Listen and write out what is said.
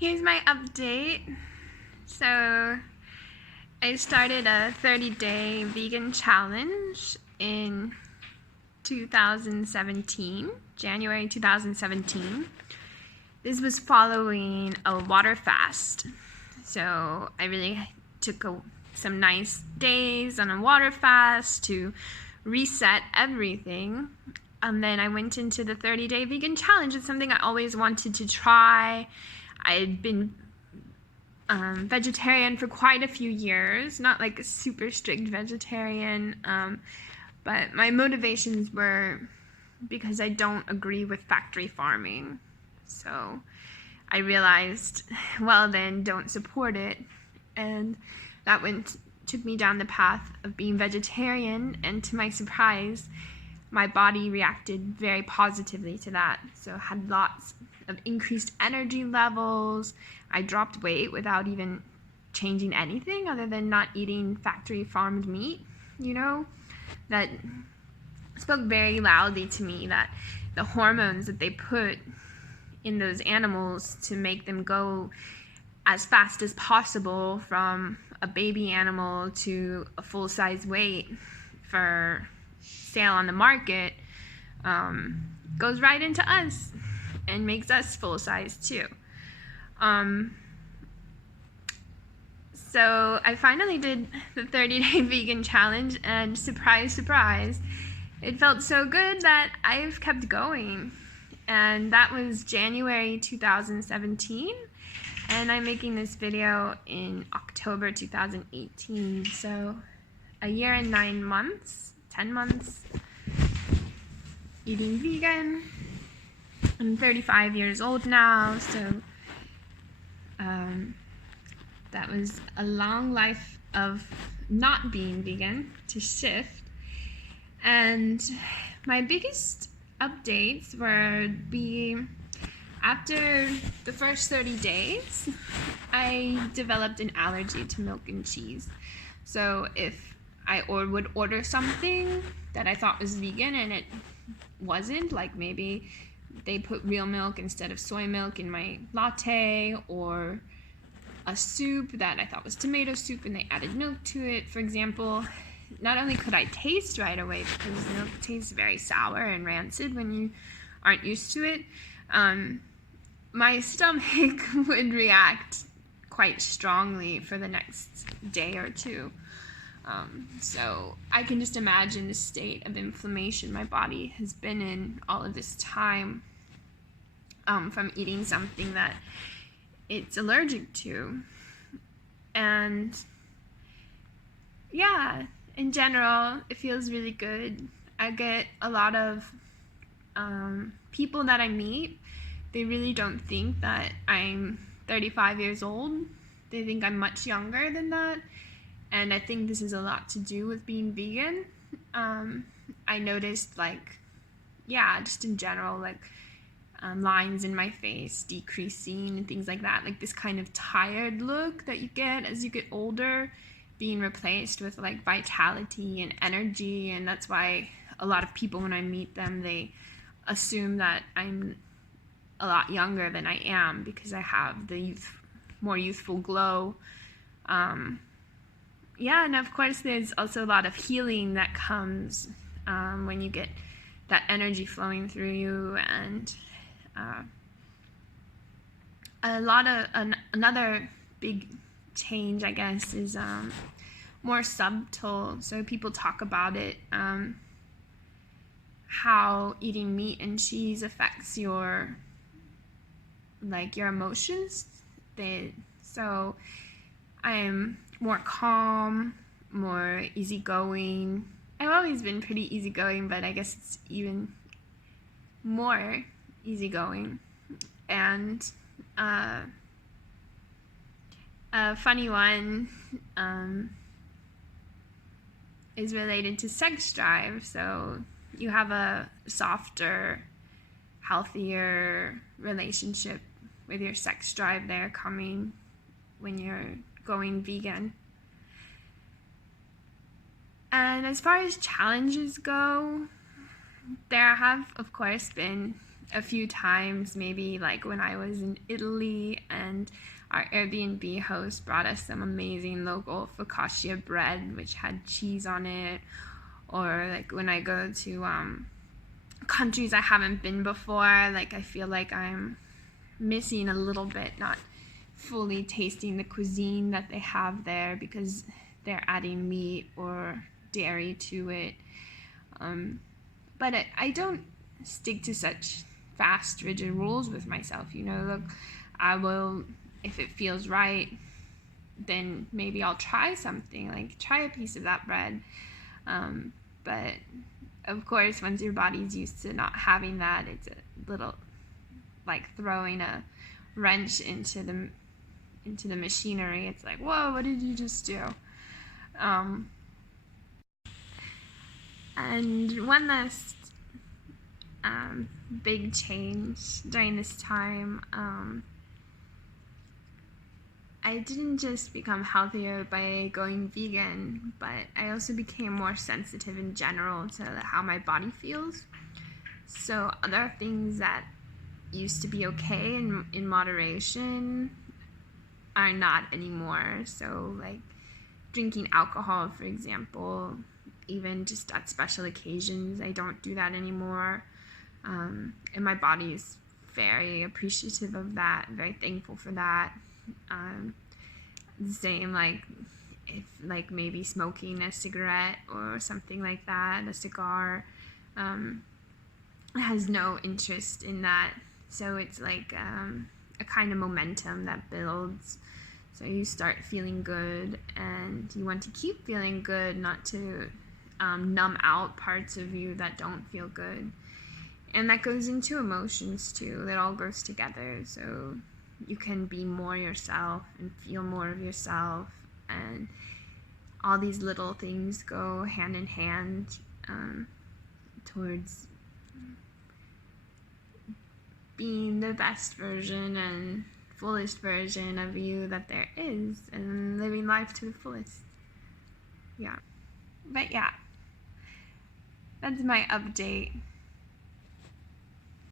Here's my update. So I started a 30-day vegan challenge in 2017, January 2017. This was following a water fast. So I really took some nice days on a water fast to reset everything. And then I went into the 30-day vegan challenge. It's something I always wanted to try. I had been vegetarian for quite a few years, not like a super strict vegetarian, but my motivations were because I don't agree with factory farming. So I realized, well then, don't support it. And that took me down the path of being vegetarian, and to my surprise, my body reacted very positively to that. So I had lots of increased energy levels. I dropped weight without even changing anything other than not eating factory farmed meat, that spoke very loudly to me that the hormones that they put in those animals to make them go as fast as possible from a baby animal to a full-size weight for sale on the market goes right into us and makes us full-size too. So I finally did the 30-day vegan challenge, and surprise, surprise, it felt so good that I've kept going. And that was January 2017, and I'm making this video in October 2018, so a year and 9 months, 10 months eating vegan. I'm 35 years old now, so that was a long life of not being vegan to shift. And my biggest updates would be after the first 30 days, I developed an allergy to milk and cheese. So if I would order something that I thought was vegan and it wasn't, like maybe they put real milk instead of soy milk in my latte, or a soup that I thought was tomato soup and they added milk to it, for example, not only could I taste right away, because milk tastes very sour and rancid when you aren't used to it, my stomach would react quite strongly for the next day or two. So I can just imagine the state of inflammation my body has been in all of this time from eating something that it's allergic to. And yeah, in general, it feels really good. I get a lot of people that I meet, they really don't think that I'm 35 years old. They think I'm much younger than that. And I think this is a lot to do with being vegan. I noticed, just in general, lines in my face decreasing and things like that. Like this kind of tired look that you get as you get older being replaced with vitality and energy. And that's why a lot of people, when I meet them, they assume that I'm a lot younger than I am because I have the more youthful glow. And of course there's also a lot of healing that comes when you get that energy flowing through you, and another big change, I guess, is more subtle. So people talk about it, how eating meat and cheese affects your emotions. So I'm more calm, more easygoing. I've always been pretty easygoing, but I guess it's even more easygoing. And a funny one is related to sex drive. So you have a softer, healthier relationship with your sex drive there coming when you're going vegan. And as far as challenges go, there have, of course, been a few times, maybe like when I was in Italy and our Airbnb host brought us some amazing local focaccia bread which had cheese on it, or like when I go to countries I haven't been before, like I feel like I'm missing a little bit, not fully tasting the cuisine that they have there because they're adding meat or dairy to it. But I don't stick to such fast, rigid rules with myself. Look, I will, if it feels right, then maybe I'll try something, like try a piece of that bread. But of course, once your body's used to not having that, it's a little like throwing a wrench into the machinery. It's like, whoa, what did you just do? And one last big change during this time, I didn't just become healthier by going vegan, but I also became more sensitive in general to how my body feels. So other things that used to be okay in moderation are not anymore. So like drinking alcohol, for example, even just at special occasions, I don't do that anymore. And my body is very appreciative of that, very thankful for that. The same, like if like maybe smoking a cigarette or something like that, a cigar, has no interest in that. So it's like a kind of momentum that builds. So you start feeling good, and you want to keep feeling good, not to numb out parts of you that don't feel good. And that goes into emotions too. It all goes together. So you can be more yourself and feel more of yourself. And all these little things go hand in hand towards being the best version and fullest version of you that there is, and living life to the fullest. Yeah. But yeah, that's my update.